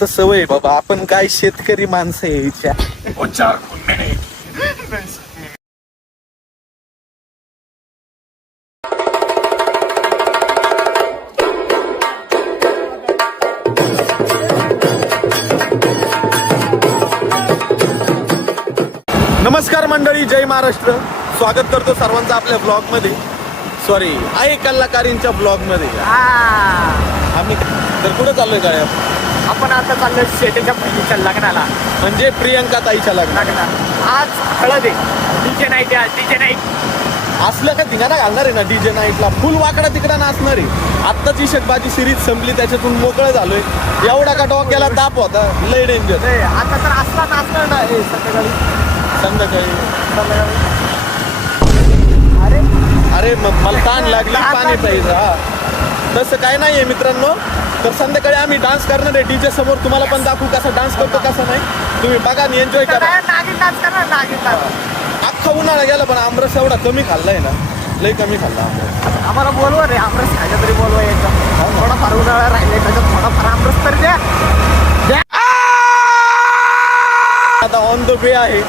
तर सवय आहे बाबा, आपण काय शेतकरी माणसं यायच्या. नमस्कार मंडळी, जय महाराष्ट्र. स्वागत करतो सर्वांचं आपल्या ब्लॉग मध्ये. सॉरी, आहे कलाकारींच्या ब्लॉग मध्ये. आम्ही तर कुठं चाललोय काय? आपण आता चाललोय शेतीच्या बहिणीच्या लग्नाला, म्हणजे प्रियंका ताईच्या लग्नाला. आज हळद आहे. डीजे नाईट आहे, डीजे नाईट असलं का धिंगाणा घालणार आहे ना डीजे नाईटला. फुल वाकडा तिकडा नाचणार आहे. आत्ताची शेतबाजी सिरीज संपली, त्याच्यातून मोकळं झालोय. एवढा का डोक्याला ताप होता, लय डेंजर. आता तर असला नाचणार ना संध्याकाळी. अरे अरे मला ताण लागली, पाणी प्यायचं. हा, तसं काय नाहीये मित्रांनो. तर संध्याकाळी आम्ही डान्स करणार आहे डीजे समोर. तुम्हाला पण दाखवू कसा डान्स करतो कसा नाही. तुम्ही बघा आणि एन्जॉय करा. नागिन डान्स करणार, नागिन डान्स. अख्खा उन्हाळा गेला पण आमरस एवढा कमी खाल्लाय ना, लय कमी खाल्ला आमरस. आम्हाला बोलवा रे, आमरस खायला तरी बोलवा. यायचा थोडाफार उन्हाळा राहिले, त्याच्यात थोडाफार आमरस तरी द्या. आता ऑन द वे आहे,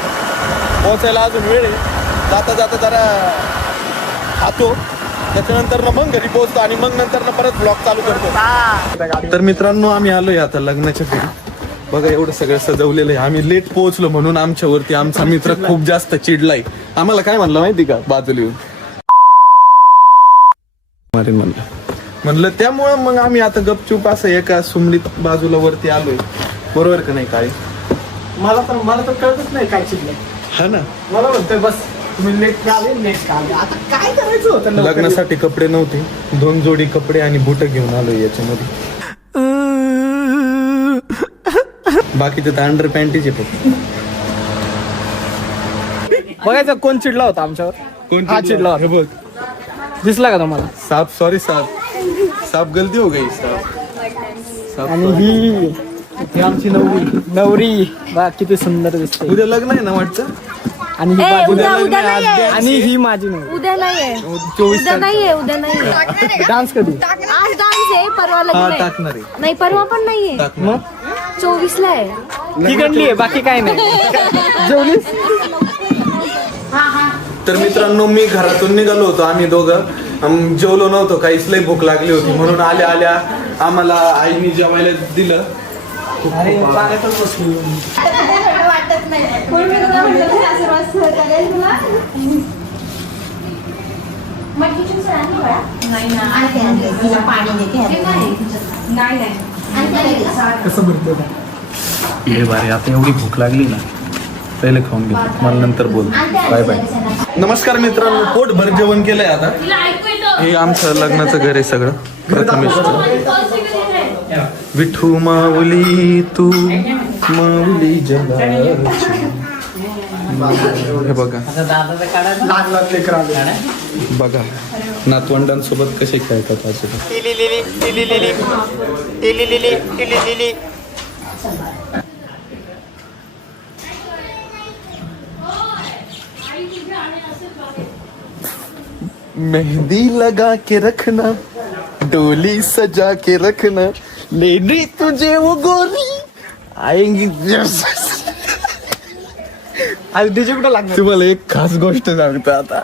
पोहोचायला अजून वेळ आहे. जाता जाता जरा खातो, त्याच्यानंतर मग घरी पोहोचतो आणि मग नंतर परत ब्लॉग चालू करतो. तर मित्रांनो, आम्ही आलोय आता लग्नाच्या घरी. बघा एवढं सगळं सजवलेलं आहे. आम्ही लेट पोहोचलो म्हणून आमच्यावरती आमचा मित्र खूप जास्त चिडलाय. आम्हाला काय म्हणलं माहिती का, बाजूला येऊन म्हणलं. त्यामुळं मग आम्ही आता गपचूप असं एका सुमलीत बाजूला वरती आलोय. बरोबर का नाही? काय मला तर कळतच नाही काय चिडलंय. हा ना, मला म्हणतोय बस तुम्ही लेट का आले, लेट का आले. आता काय करायचं होतं लग्नासाठी कपडे नव्हते. 2 जोडी कपडे आणि बुट घेऊन आलोय याच्यामध्ये. बाकीचे तर अंडर पॅन्टीचे फक्त. बघायचं कोण चिडला होता आमच्यावर. हा चिडला होता. बघ, दिसला का तुम्हाला? साप. सॉरी साप गलती हो गई. साप. आणि ही आमची नवरी बा किती सुंदर दिसते. उद्या लग्न आहे ना वाटतं. आणि ही उद्या नाहीये. आणि ही माझी नवरी. उद्या नाहीये, 24 उद्या नाहीये, उद्या नाहीये. डान्स कधी? आज डान्स आहे, परवा लग्न आहे. टाकणार आहे. नाही, परवा पण नाहीये. मग 24 ला आहे. ती गणली आहे, बाकी काय नाही. जेवलीस? तर मित्रांनो, मी घरातून निघालो होतो. आम्ही दोघं जेवलो नव्हतो, काहीच लई भूक लागली होती. म्हणून आल्या आल्या आम्हाला आईने जेवायला दिलं. अरे पाण्यातच बसली. वाटत नाही. कोण मी तुला म्हटलं की आशीर्वाद करेल तुला. कसं भरतो का? हे बारे, आता एवढी भूक लागली ना, पहिले खाऊन घे, मला नंतर बोल. Bye bye. नमस्कार मित्रांनो, पोटभर जेवण केलंय आता. हे आमचं लग्नाचं घर आहे सगळं. प्रथमेश विठू माऊली तू माऊली जगाची. हे बघा बघा नातवंडांसोबत कसे खेळतात आजोबा. मेहंदी लगा के रखना, डोली सजा के रखना, लेडी तुझे वो गोरी आएंगी. आज डीजे कुठं लागणार? तुम्हाला एक खास गोष्ट सांगतो. आता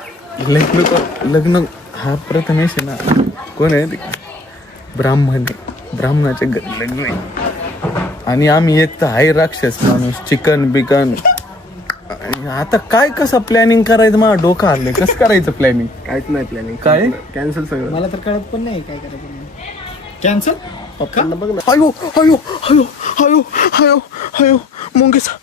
लग्न हा प्रथमेश आहे ना, कोण आहे? ब्राह्मण आहे. ब्राह्मणाच्या लग्न आहे. आणि आम्ही एक तर आहे राक्षस माणूस, चिकन बिकन. आता काय कसं प्लॅनिंग करायचं, मला डोकं आलंय. कसं करायचं प्लॅनिंग? काहीच नाही प्लॅनिंग. काय कॅन्सल सगळं. मला तर कळत पण नाही काय करायचं. कॅन्सल पप्पांना बघ ना. अयो अयो अयो अयो अयो अयो मुंगेसा.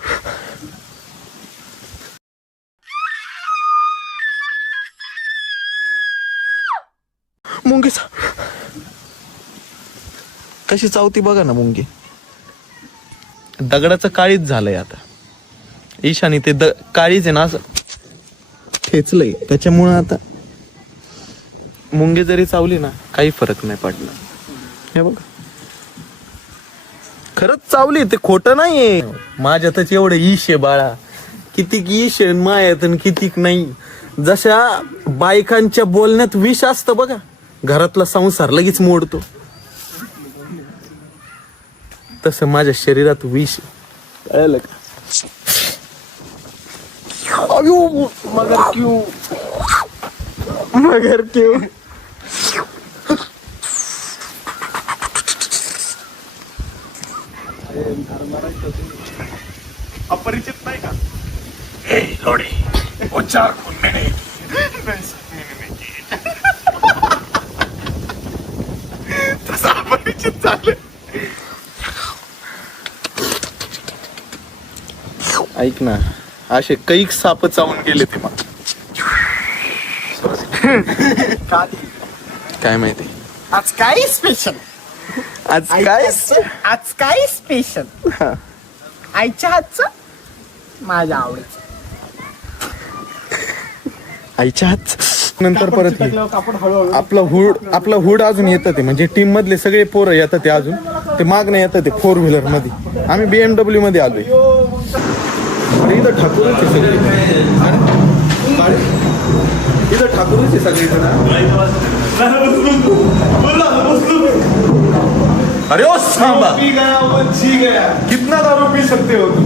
मुंगेसा कशी चावती बघा ना मुंगी. दगडाचं काळीच झालंय आता. ईशानी ते काळीच आहे ना, असं ठेचलंय. त्याच्यामुळं आता मुंगे जरी चावली ना, काही फरक नाही पडला. हे बघ, खरंच चावली, ते खोटं नाहीये. माझ्यातच एवढं ईश आहे बाळा. कितीक ईश आहे मायात आणि कितीक नाही. जशा बायकांच्या बोलण्यात विष असतं बघा, घरातला संसार लगेच मोडतो. तसं माझ्या शरीरात विष कळलं का? अयो, मगर क्यों अपरिचित नाही का? तसं अपरिचित झालं. ऐक ना, असे कैक साप चावून गेले ते मग. काय माहिती आज काय स्पेशल? आज काय आज काय स्पेशल? आईच्या हातचं माझ्या आवडीचं. आईच्या हात नंतर परत ये. कापड हळूहळू आपलं हुड अजून येतं ते, म्हणजे टीम मधले सगळे पोरं येतात ते अजून ते मागणे येतं ते 4 व्हीलर मध्ये. आम्ही BMW मध्ये आलोय. अरे इथं ठाकूरच आहे सगळे. अरे, इथं ठाकूरच आहे सगळे जण. अरे ओ सांबा, कितना दारू पी सकते हो तुम?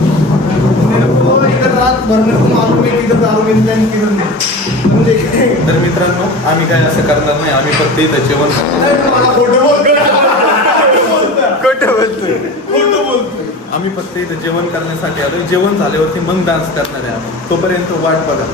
तर मित्रांनो, आम्ही काय असं करणार नाही. आम्ही फक्त इथं जेवण आम्ही फक्त इथं जेवण करण्यासाठी आलो. जेवण झाल्यावरती मग डान्स करणार आहे आम्ही. तोपर्यंत वाट बघा.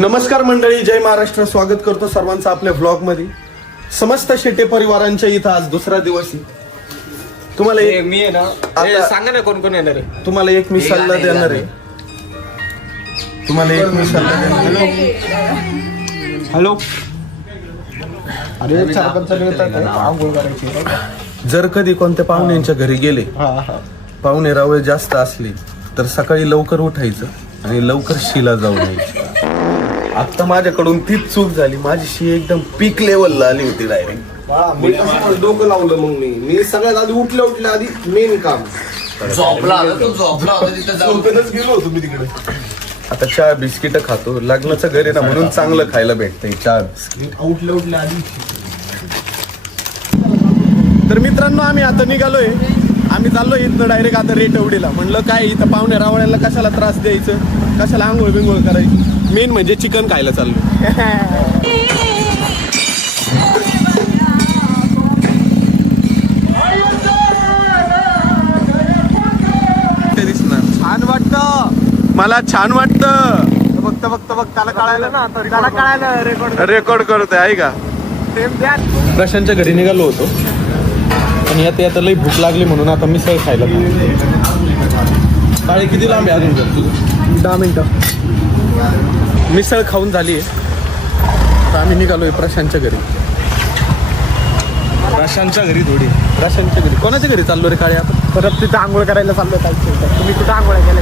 नमस्कार मंडळी, जय महाराष्ट्र. स्वागत करतो सर्वांचं आपल्या व्लॉग मध्ये. समस्त शेटे परिवारांच्या इथं आज दुसरा दिवस आहे. तुम्हाला मी आहे ना, आता- सांगा ना कोण कोण येणार आहे. तुम्हाला एक मी सल्ला देणार आहे. तुम्हाला एक मी सल्ला देणार आहे. हॅलो. अरे आंघोळ करायची. जर कधी कोणत्या पाहुण्यांच्या घरी गेले, पाहुणे रावळे जास्त असले, तर सकाळी लवकर उठायचं आणि लवकर शिला जाऊन यायची. आता माझ्याकडून तीच चूक झाली. माझी शी एकदम पीक लेवलला आली होती डायरेक्ट. मी कसं डोकं लावलं मग मी सगळ्यात आधी उठल्या आधी मेन काम झोपेतच गेलो होतो मी तिकडे. आता चहा बिस्किट खातो. लग्नाचं घर आहे ना, म्हणून चांगलं खायला भेटतंय चहा बिस्किट. उठल्या आधी. तर मित्रांनो, आम्ही आता निघालोय. आम्ही चाललोय इथनं डायरेक्ट आता रेटवडीला. म्हणलं काय इथं पाहुणे रावळ्याला कशाला त्रास द्यायचं, कशाला आंघोळ बिंघोळ करायची. मेन म्हणजे चिकन खायला चाललो. छान वाटतं मला छान वाटतं. बघ त्याला कळायला ना, त्याला कळायला रेकॉर्ड करतोय आहे का? प्रशांतच्या घरी निघालो होतो आणि आता लई भूक लागली म्हणून आता मिसळ खायला. काळे किती लांब आहे अजून तुझं? 10 मिनिटं. मिसळ खाऊन झाली आहे. तर आम्ही निघालोय प्रशांतच्या घरी. प्रशांतच्या घरी थोडी. प्रशांतच्या घरी कोणाच्या घरी चाललो रे काळे आपण? परत तिथं आंघोळ करायला चाललो काय. तुम्ही कुठं आंघोळ केलं?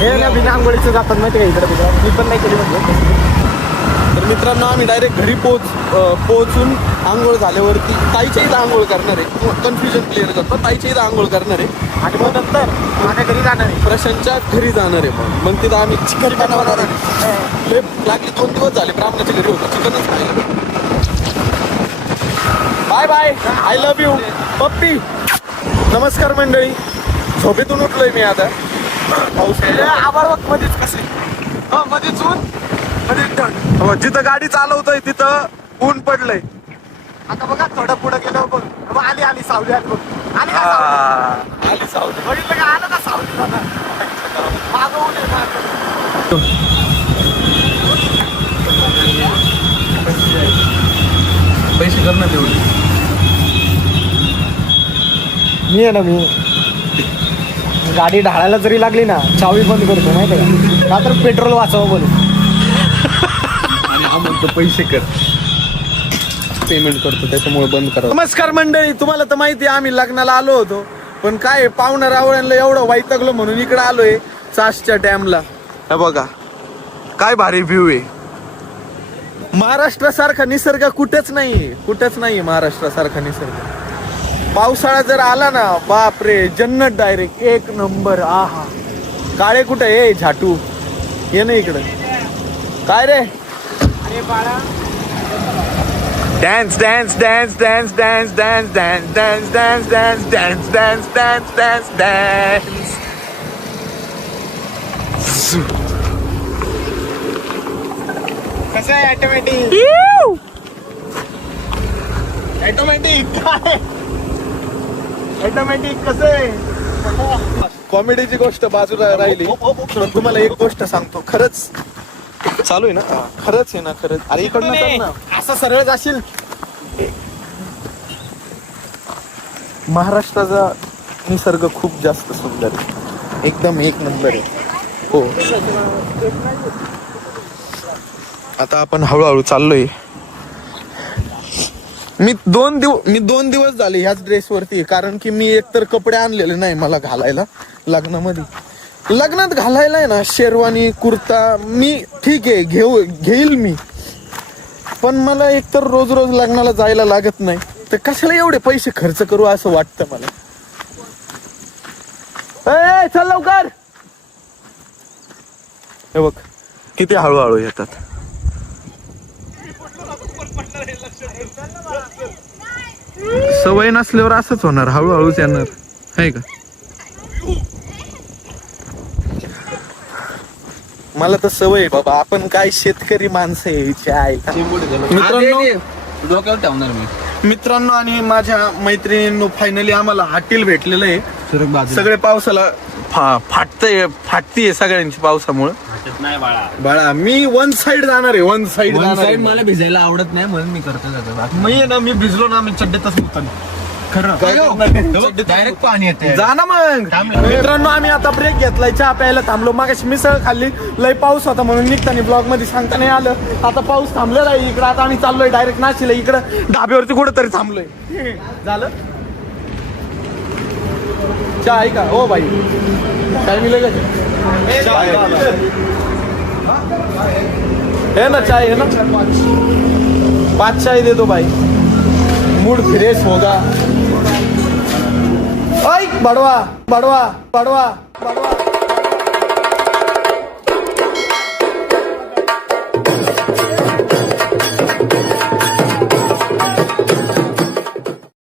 हे ना बिना आंघोळीचं जातात माहिती का इकडे तिकडं. मी पण नाही केली म्हणजे. तर मित्रांनो, आम्ही डायरेक्ट घरी पोहोचून आंघोळ झाल्यावरती ताईच्या इथं आंघोळ करणार आहे. कन्फ्युजन क्लिअर करतो. ताईच्या इथं आंघोळ करणार आहे आणि मग नंतर माझ्या घरी जाणार आहे. प्रशांतच्या घरी जाणार आहे. मग तिथं आम्ही चिकन बनवणार आहे. लय लागली 2 दिवस झाले ब्राह्मणाच्या घरी होतो चिकनच खायला. Bye bye. I love you पप्पी. नमस्कार मंडळी, झोपेतून उठलोय मी आता. पाऊस आभाळ वक्त मध्येच कसे मध्येच ऊन मध्येच ढग. हो, जिथं गाडी चालवतोय तिथं ऊन पडलंय. आता बघा थोडं पुढे गेलो बघ. मग आली सावली आली बघ. आली का सावली? आली सावली. बघितलं का? आलं का सावली? मागं ऊन आहे, मागं. पैसे कर ना तेवढे. मी आहे ना, मी गाडी ढाळायला जरी लागली ना, चावी बंद करतो माहिती आहे का तर पेट्रोल वाचवा बोलू. आणि हा म्हणतो पैसे कर. पेमेंट करतो त्याच्यामुळे बंद करा. नमस्कार मंडळी, तुम्हाला तर माहिती आहे आम्ही लग्नाला आलो होतो, पण काय पाहुणा रावळ्यांना एवढं वैतागलो म्हणून इकडे आलोय चासच्या डॅमला. हे बघा काय भारी व्ह्यू आहे. महाराष्ट्रासारखा निसर्ग कुठेच नाही महाराष्ट्रासारखा निसर्ग. पावसाळा जर आला ना बापरे जन्नत डायरेक्ट एक नंबर. आहा काळे कुठे ये झाटू ये ना इकडं. काय रे Dance, dance, dance, dance, dance, dance, dance, dance, dance, dance, dance, dance, dance, dance, dance. कसं आहे ऑटोमॅटिक कसं आहे. कॉमेडीची गोष्ट बाजूला राहिली पण तुम्हाला एक गोष्ट सांगतो. खरंच चालू आहे ना. खरंच आहे ना खरंच. अरे इकडनं चल ना. असं सरळ जाशील. महाराष्ट्राचा निसर्ग खूप जास्त सुंदर आहे. एकदम एक नंबर आहे. हो आता आपण हळूहळू चाललोय. मी दोन दिवस झाले ह्याच ड्रेसवरती कारण की मी एकतर कपडे आणलेले नाही मला घालायला लग्नामध्ये. लग्नात घालायला आहे ना शेरवानी कुर्ता मी ठीक आहे घेईल मी. पण मला एकतर रोज रोज लग्नाला जायला लागत नाही तर कशाला एवढे पैसे खर्च करू असं वाटतं मला. ए चल लवकर. हे बघ किती हळूहळू येतात. सवय नसल्यावर असंच होणार हळूहळूच येणार आहे का. मला तर सवय आहे बाबा. आपण काय शेतकरी माणसं आहे. मित्रांनो आणि माझ्या मैत्रिणींनो फायनली आम्हाला हॉटेल भेटलेलं आहे. सगळे पावसाला फाटतीये सगळ्यांची पावसामुळे. बाळा मी वन साइड जाणार आहे. वन साइड मला भिजायला आवडत नाही म्हणून मी करतो. मी भिजलो ना मी चड्डेतच मुताना डायरेक्ट पाणी येते. जा ना मग. मित्रांनो आम्ही आता ब्रेक घेतलाय चहा प्यायला थांबलो. मागाशी मिसळ खाल्ली. लय पाऊस होता म्हणून निघताना ब्लॉग मध्ये सांगता नाही आलं. आता पाऊस थांबलेला आहे इकडं. आता आम्ही चाललोय डायरेक्ट नाशिकला. इकडं ढाब्यावरती कुठेतरी थांबलोय. झालं चहा आहे का हो बाई. काय मिळेल है ना चाय है ना. 5 चाय दे दो भाई. मूड फ्रेश होगा. बड़वा बड़वा बड़वा बड़वा